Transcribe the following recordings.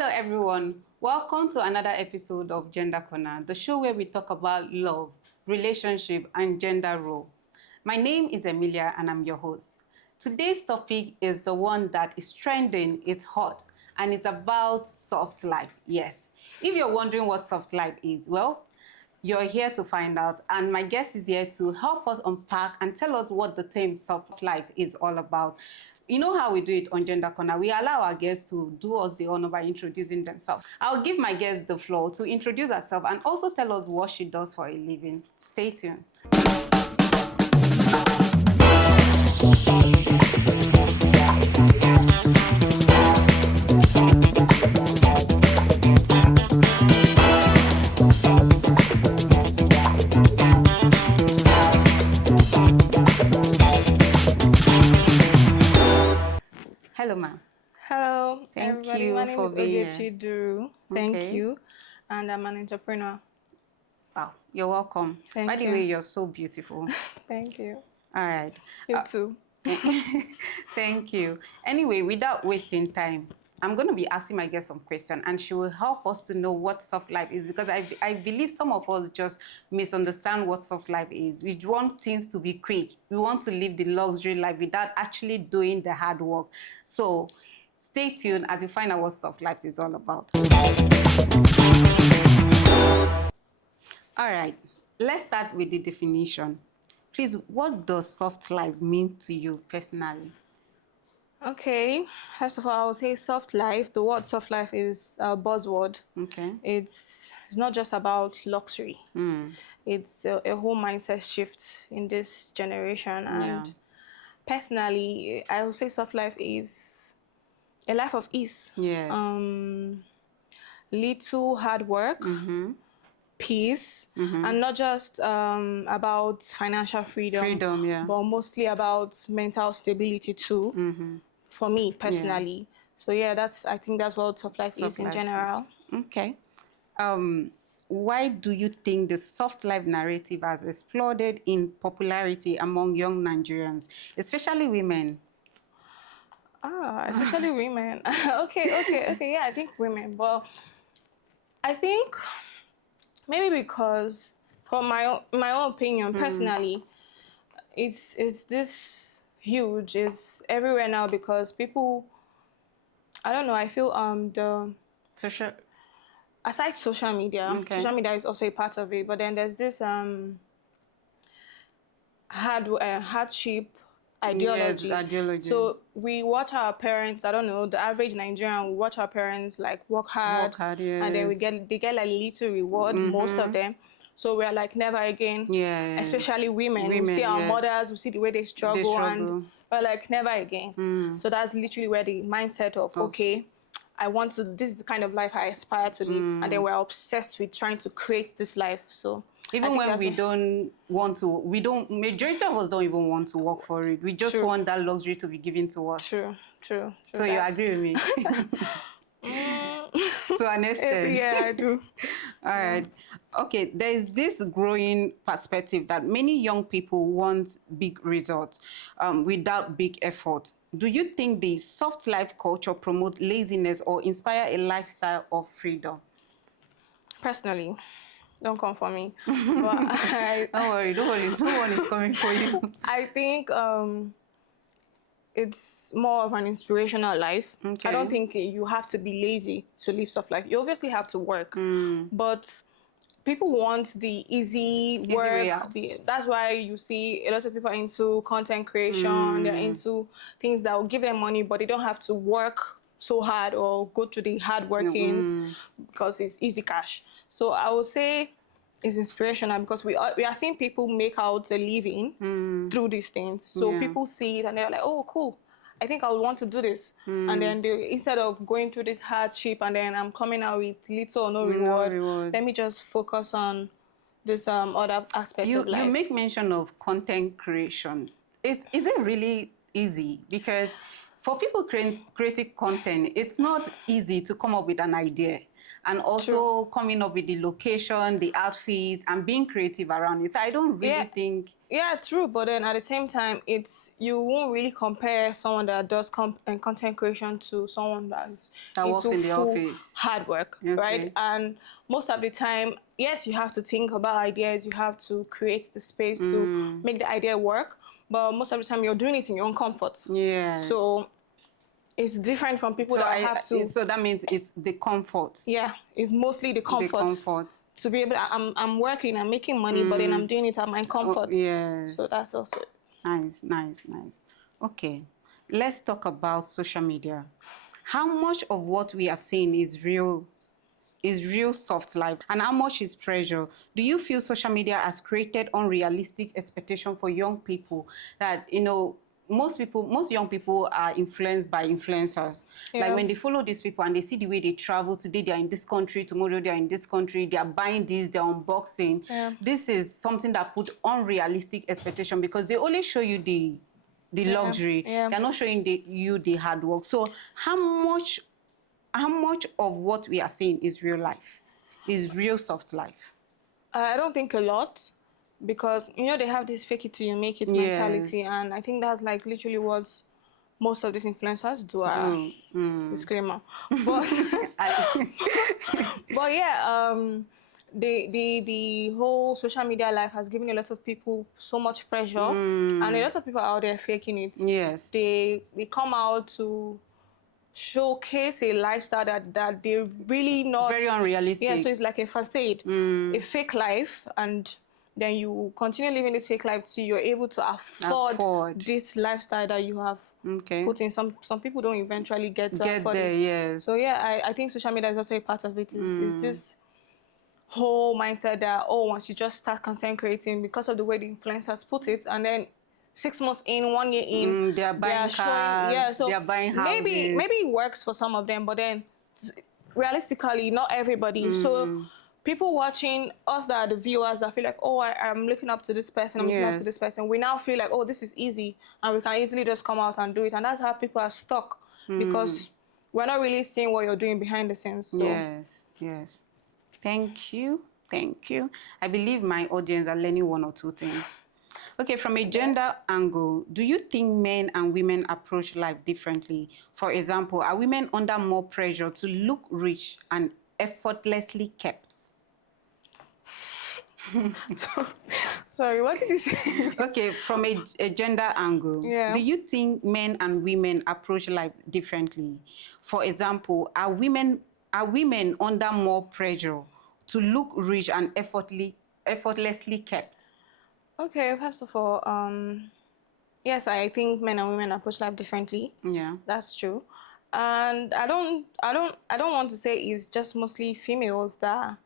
Hello, everyone. Welcome to another episode of Gender Corner, the show where we talk about love, relationship, and gender role. My name is Emilia, and I'm your host. Today's topic is the one that is trending, it's hot, and it's about soft life. Yes. If you're wondering what soft life is, well, you're here to find out, and my guest is here to help us unpack and tell us what the term soft life is all about. You know how we do it on Gender Corner. We allow our guests to do us the honor by introducing themselves. I'll give my guest the floor to introduce herself and also tell us what she does for a living. Stay tuned. Hello, ma'am. Hello, Thank everybody. you My name for is being Ogechi Duru. Thank you. And I'm an entrepreneur. Wow, you're welcome. Thank By the you. way, you're so beautiful. Thank you. All right. You too. Thank you. Anyway, without wasting time, I'm going to be asking my guest some questions, and she will help us to know what soft life is, because I believe some of us just misunderstand what soft life is. We want things to be quick. We want to live the luxury life without actually doing the hard work. So stay tuned as you find out what soft life is all about. All right, let's start with the definition. Please, what does soft life mean to you personally? Okay. First of all, I would say soft life. The word soft life is a buzzword. Okay. It's not just about luxury. It's a whole mindset shift in this generation. And personally, I would say soft life is a life of ease. Yes. Little hard work. Peace, and not just about financial freedom, but mostly about mental stability too, for me personally. So yeah, I think that's what soft life is in general. Okay. Why do you think the soft life narrative has exploded in popularity among young Nigerians, especially women? Especially women. Okay. Yeah, I think women, but I think maybe because, for my own opinion, personally, it's this huge, it's everywhere now, because people, I don't know, I feel aside social media, social media is also a part of it, but then there's this hardship ideology. Yes, ideology. So we watch our parents, I don't know, the average Nigerian, we watch our parents like work hard, yes. And then they get like little reward, most of them. So we're like, never again. Yeah. Especially women. We see our mothers, we see the way they struggle. And we're like, never again. So that's literally where the mindset of okay, I want to, this is the kind of life I aspire to live. And then we're obsessed with trying to create this life. So even when we don't want to, majority of us don't even want to work for it. We just want that luxury to be given to us. True. So you agree with me? To an extent. Yeah, I do. All right. Okay, there is this growing perspective that many young people want big results without big effort. Do you think the soft life culture promotes laziness or inspire a lifestyle of freedom? Personally, don't come for me. But don't worry. No one is coming for you. I think it's more of an inspirational life. I don't think you have to be lazy to live soft life. You obviously have to work, but people want the easy work. That's why you see a lot of people are into content creation. They're into things that will give them money, but they don't have to work so hard or go to the hard working because it's easy cash. So I would say it's inspirational, because we are seeing people make out a living through these things. So people see it and they're like, oh, cool, I think I would want to do this. And then instead of going through this hardship and then I'm coming out with little or no reward, let me just focus on this other aspect of life. You make mention of content creation. Is it really easy? Because for people creating content, it's not easy to come up with an idea. and also coming up with the location, the outfit, and being creative around it. So I don't really think... Yeah, true. But then at the same time, you won't really compare someone that does content creation to someone that's works into in the full office. hard work, right? And most of the time, yes, you have to think about ideas. You have to create the space to make the idea work. But most of the time, you're doing it in your own comfort. Yes. So it's different from people that have to... So that means it's the comfort. Yeah, it's mostly the comfort. The comfort. To be able to, I'm working, I'm making money, but then I'm doing it at my comfort. Oh, yes. So that's also it. Nice, nice, nice. Okay, let's talk about social media. How much of what we are seeing is real soft life, and how much is pressure? Do you feel social media has created unrealistic expectation for young people that, you know, most young people are influenced by influencers. Yeah. Like when they follow these people and they see the way they travel, today they are in this country, tomorrow they are in this country, they are buying this, they're unboxing. Yeah. This is something that put unrealistic expectation because they only show you the luxury. Yeah. They're not showing you the hard work. So how much of what we are seeing is real life, is real soft life? I don't think a lot. Because, you know, they have this fake it till you make it mentality. And I think that's like literally what most of these influencers do. Disclaimer. But, but yeah, the whole social media life has given a lot of people so much pressure. And a lot of people are out there faking it. Yes. They come out to showcase a lifestyle that they're really not... Very unrealistic. Yeah, so it's like a facade, a fake life, and... then you continue living this fake life till you're able to afford this lifestyle that you have put in. Some people don't eventually get to afford there, it. Yes. So yeah, I think social media is also a part of it. Is this whole mindset that, oh, once you just start content creating, because of the way the influencers put it, and then 6 months in, 1 year in, they are buying cars, so they are buying houses. Maybe it works for some of them, but then realistically, not everybody. So people watching us that are the viewers that feel like, oh, I'm looking up to this person, I'm looking up to this person. We now feel like, oh, this is easy, and we can easily just come out and do it. And that's how people are stuck, because we're not really seeing what you're doing behind the scenes. So. Yes, yes. Thank you. Thank you. I believe my audience are learning 1 or 2 things. Okay, from a gender angle, do you think men and women approach life differently? For example, are women under more pressure to look rich and effortlessly kept? Sorry, what did you say? Okay, from a gender angle, do you think men and women approach life differently? For example, are women under more pressure to look rich and effortlessly kept? Okay, first of all, yes, I think men and women approach life differently. Yeah, that's true. And I don't want to say it's just mostly females that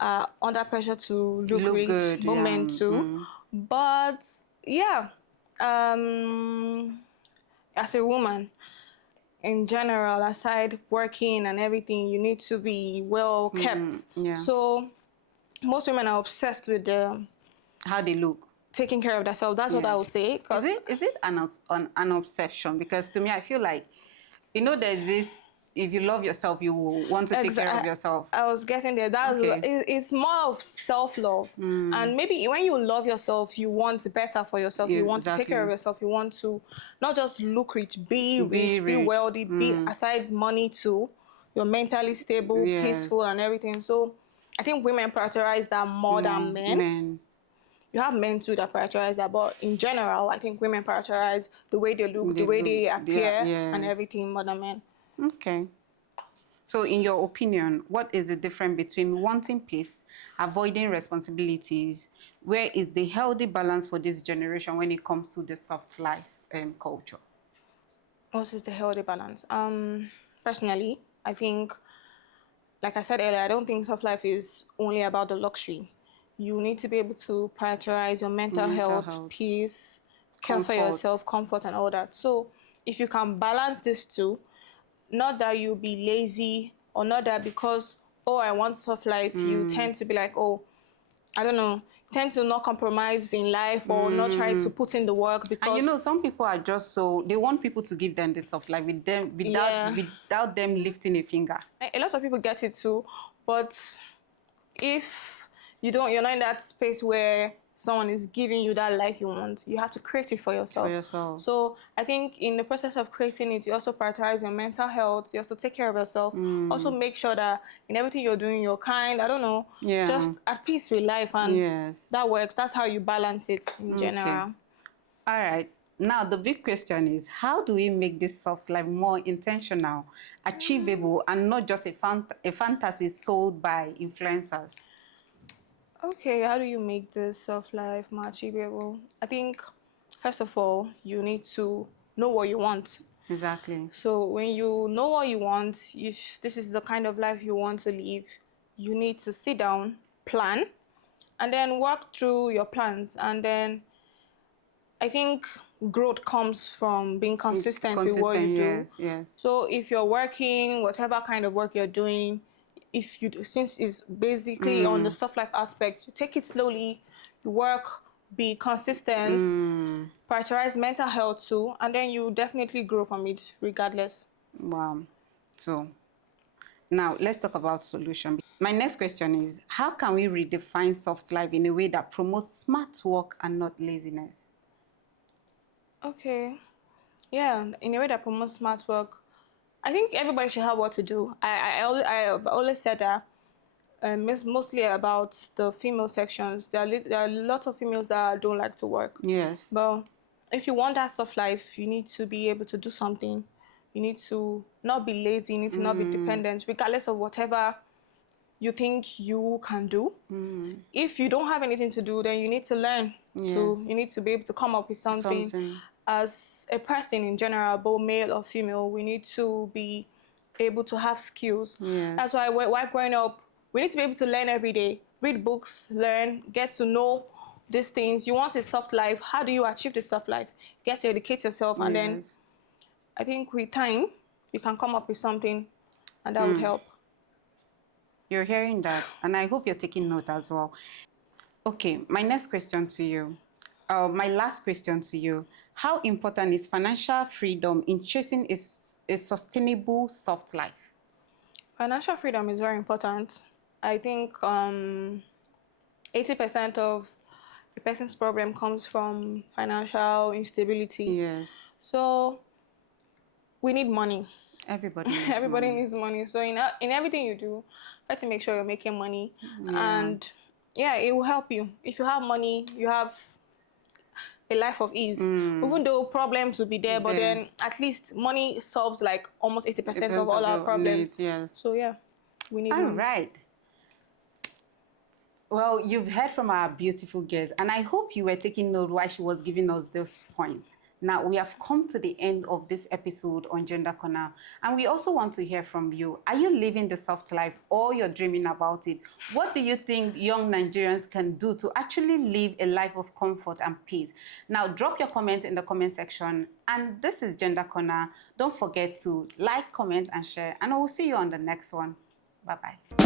are under pressure to look rich, good, but men too. But yeah, as a woman, in general, aside working and everything, you need to be well kept. So most women are obsessed with how they look, taking care of themselves. That's what I would say. Is it an obsession? Because to me, I feel like, you know, there's this, if you love yourself, you will want to take care of yourself. I was getting there. It's more of self-love. And maybe when you love yourself, you want better for yourself. You want to take care of yourself. You want to not just look rich, be rich, be wealthy, be aside money too. You're mentally stable, peaceful, and everything. So I think women prioritize that more than men. You have men too that prioritize that, but in general, I think women prioritize the way they look, the way they appear, and everything more than men. Okay. So in your opinion, what is the difference between wanting peace, avoiding responsibilities? Where is the healthy balance for this generation when it comes to the soft life culture? What is the healthy balance? Personally, I think, like I said earlier, I don't think soft life is only about the luxury. You need to be able to prioritize your mental health, peace, care for yourself, comfort, and all that. So if you can balance this two, not that you be lazy, or not that because, oh, I want soft life, you tend to be like, oh, I don't know, tend to not compromise in life or not try to put in the work because... And you know, some people are just so... They want people to give them this soft life with them, without them lifting a finger. A lot of people get it too, but if you're not in that space where someone is giving you that life you want, you have to create it for yourself. So I think in the process of creating it, you also prioritize your mental health. You also take care of yourself. Also make sure that in everything you're doing, you're kind. I don't know, just at peace with life, and that works. That's how you balance it in general. All right. Now, the big question is, how do we make this soft life more intentional, achievable, and not just a fantasy sold by influencers? Okay, how do you make this soft life more achievable? I think, first of all, you need to know what you want. Exactly. So when you know what you want, if this is the kind of life you want to live, you need to sit down, plan, and then work through your plans. And then I think growth comes from being consistent with what you do. Yes. So if you're working, whatever kind of work you're doing, since it's basically on the soft life aspect, you take it slowly, you work, be consistent, prioritize mental health too, and then you definitely grow from it regardless. Wow. So now let's talk about solution. My next question is, how can we redefine soft life in a way that promotes smart work and not laziness? Okay. Yeah, in a way that promotes smart work, I think everybody should have what to do. I've always said that, mostly about the female sections. There are a lot of females that don't like to work. Yes. But if you want that soft life, you need to be able to do something. You need to not be lazy. You need to not be dependent, regardless of whatever you think you can do. If you don't have anything to do, then you need to learn. So you need to be able to come up with something. As a person in general, both male or female, we need to be able to have skills. That's why while growing up, we need to be able to learn every day. Read books, learn, get to know these things. You want a soft life. How do you achieve the soft life? Get to educate yourself. And then I think with time, you can come up with something, and that would help. You're hearing that, and I hope you're taking note as well. Okay, my next question to you. My last question to you. How important is financial freedom in chasing a sustainable soft life? Financial freedom is very important. I think 80% of a person's problem comes from financial instability. Yes. So we need money. Everybody needs money. So in everything you do, try to make sure you're making money. And yeah, it will help you. If you have money, you have a life of ease. Even though problems will be there, but then at least money solves like almost 80% of all our problems. Needs, So yeah, we need money. All right. Well, you've heard from our beautiful guest, and I hope you were taking note while she was giving us this point. Now, we have come to the end of this episode on Gender Corner, and we also want to hear from you. Are you living the soft life, or you're dreaming about it? What do you think young Nigerians can do to actually live a life of comfort and peace? Now, drop your comment in the comment section. And this is Gender Corner. Don't forget to like, comment, and share, and I will see you on the next one. Bye-bye.